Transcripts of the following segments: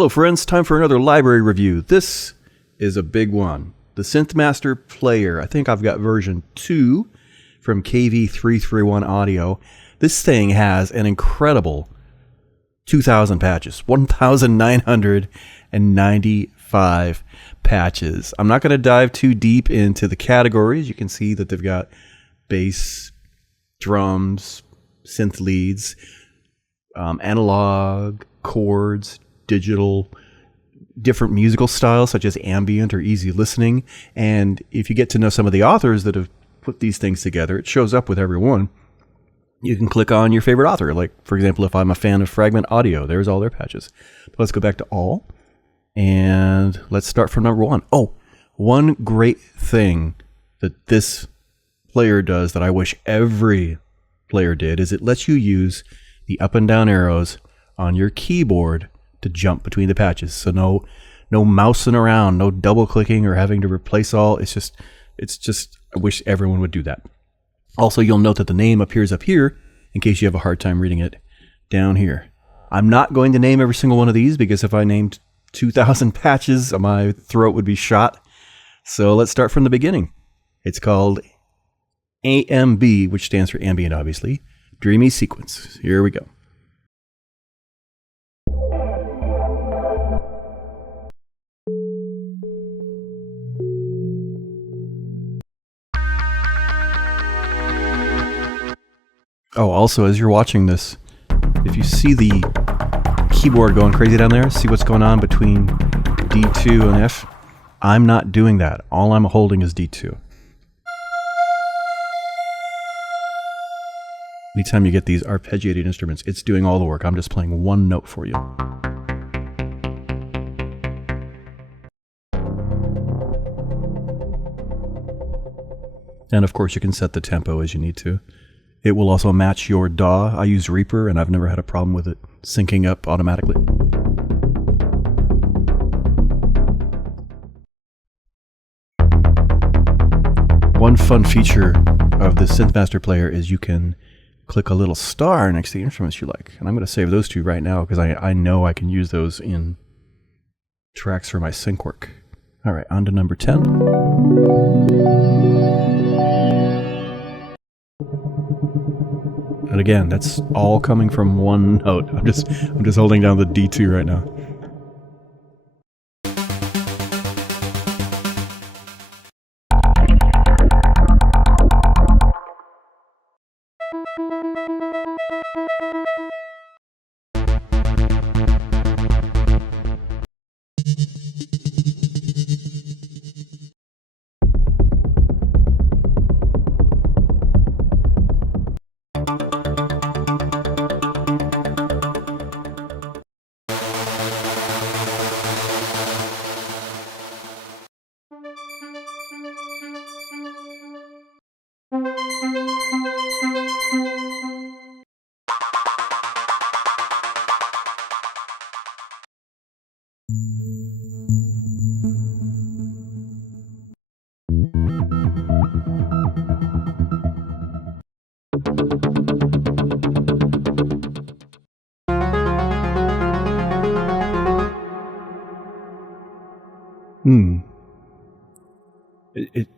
Hello friends, time for another library review. This is a big one. The SynthMaster player. I think I've got version 2 from KV331 audio. This thing has an incredible 2,000 patches. 1,995 patches. I'm not going to dive too deep into the categories. You can see that they've got bass, drums, synth leads, analog, chords, digital, different musical styles such as ambient or easy listening. And if you get to know some of the authors that have put these things together, it shows up with every one. You can click on your favorite author. Like, for example, if I'm a fan of Fragment Audio, there's all their patches. But let's go back to all. And let's start from number 1. Oh, one great thing that this player does that I wish every player did is it lets you use the up and down arrows on your keyboard to jump between the patches. So no mousing around, no double clicking or having to replace all. It's just I wish everyone would do that. Also, you'll note that the name appears up here in case you have a hard time reading it down here. I'm not going to name every single one of these because if I named 2,000 patches, my throat would be shot. So let's start from the beginning. It's called AMB, which stands for ambient, obviously. Dreamy Sequence. Here we go. Oh, also, as you're watching this, if you see the keyboard going crazy down there, see what's going on between D2 and F? I'm not doing that. All I'm holding is D2. Anytime you get these arpeggiated instruments, it's doing all the work. I'm just playing one note for you. And of course, you can set the tempo as you need to. It will also match your DAW. I use Reaper, and I've never had a problem with it syncing up automatically. One fun feature of the SynthMaster player is you can click a little star next to the instruments you like. And I'm going to save those two right now because I know I can use those in tracks for my sync work. All right, on to number 10. And again, that's all coming from one note. I'm just holding down the D2 right now.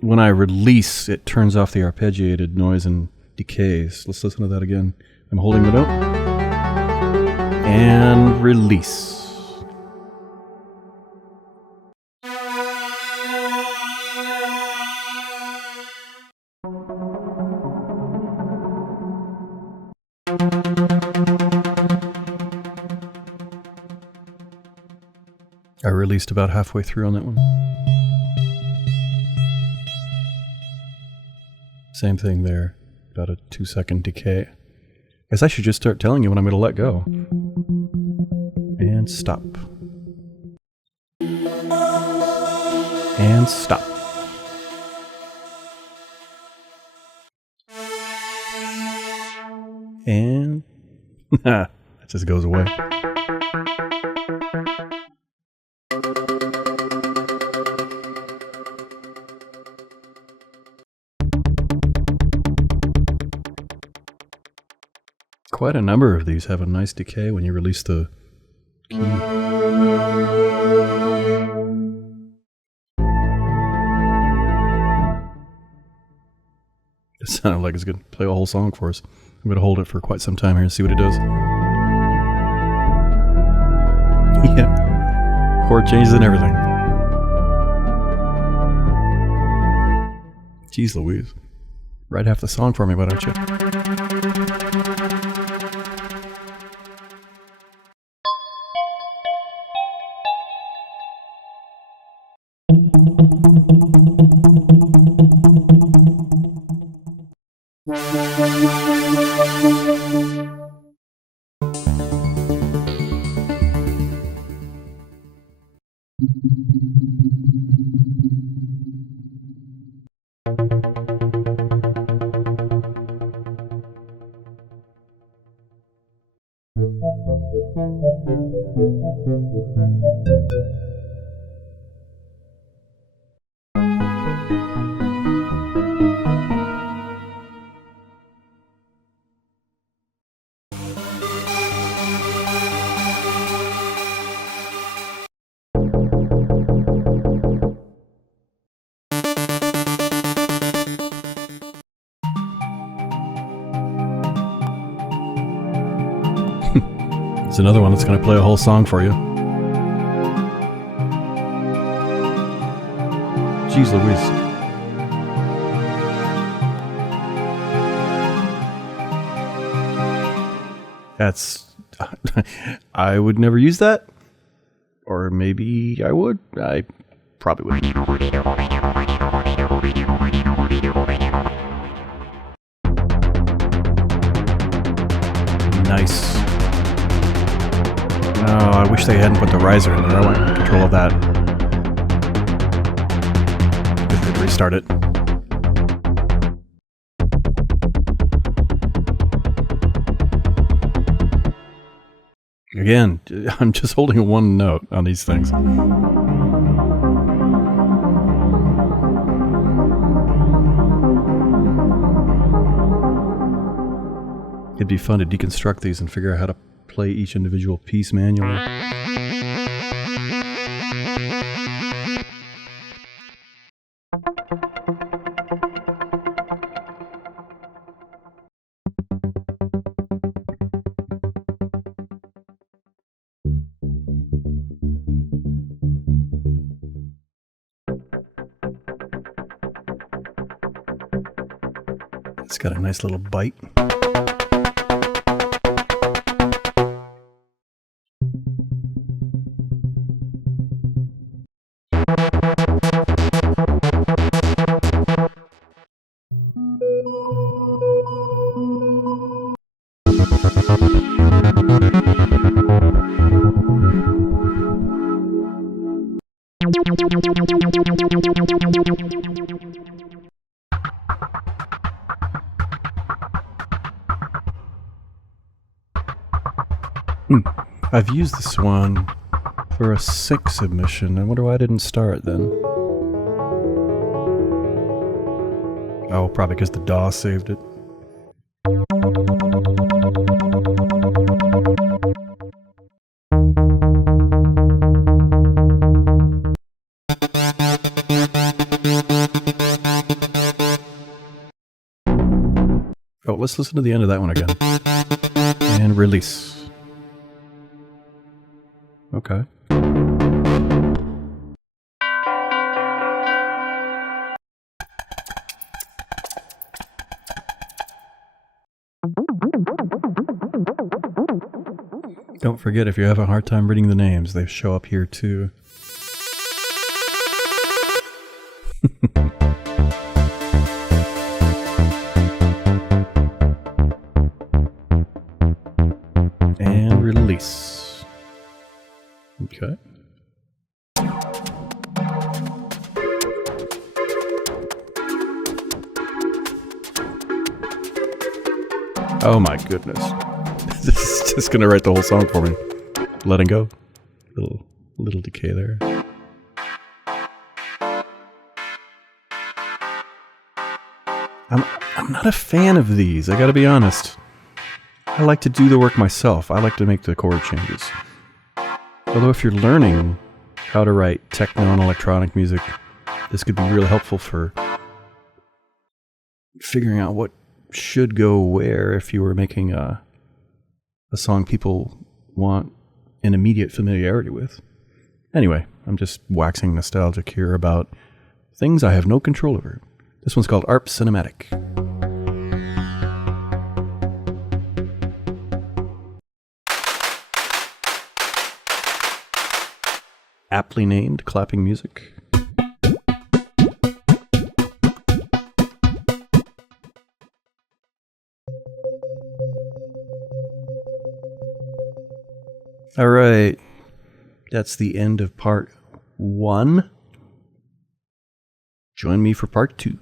When I release, it turns off the arpeggiated noise and decays. Let's listen to that again. I'm holding the note. And release. I released about halfway through on that one. Same thing there, about a 2-second decay. Guess I should just start telling you when I'm going to let go. And stop. And stop. And that just goes away. Quite a number of these have a nice decay when you release the key. It sounded like it's going to play a whole song for us. I'm going to hold it for quite some time here and see what it does. Yeah. Chord changes and everything. Jeez Louise. Write half the song for me, why don't you? It's another one that's going to play a whole song for you. Jeez Louise. That's... I would never use that. Or maybe I would. I probably wouldn't. Nice. Oh, I wish they hadn't put the riser in there. I want control of that. Good, restart it. Again, I'm just holding one note on these things. It'd be fun to deconstruct these and figure out how to play each individual piece manually. It's got a nice little bite. I've used this one for a sync submission. I wonder why I didn't start then. Oh, probably because the DAW saved it. Oh, let's listen to the end of that one again. And release. Okay. Don't forget, if you have a hard time reading the names, they show up here too. And release. Okay. Oh my goodness. This is just going to write the whole song for me. Letting go. Little decay there. I'm not a fan of these, I gotta be honest. I like to do the work myself. I like to make the chord changes. Although if you're learning how to write techno and electronic music, this could be really helpful for figuring out what should go where if you were making a song people want an immediate familiarity with. Anyway, I'm just waxing nostalgic here about things I have no control over. This one's called ARP Cinematic. Aptly named clapping music. All right, that's the end of part 1. Join me for part 2.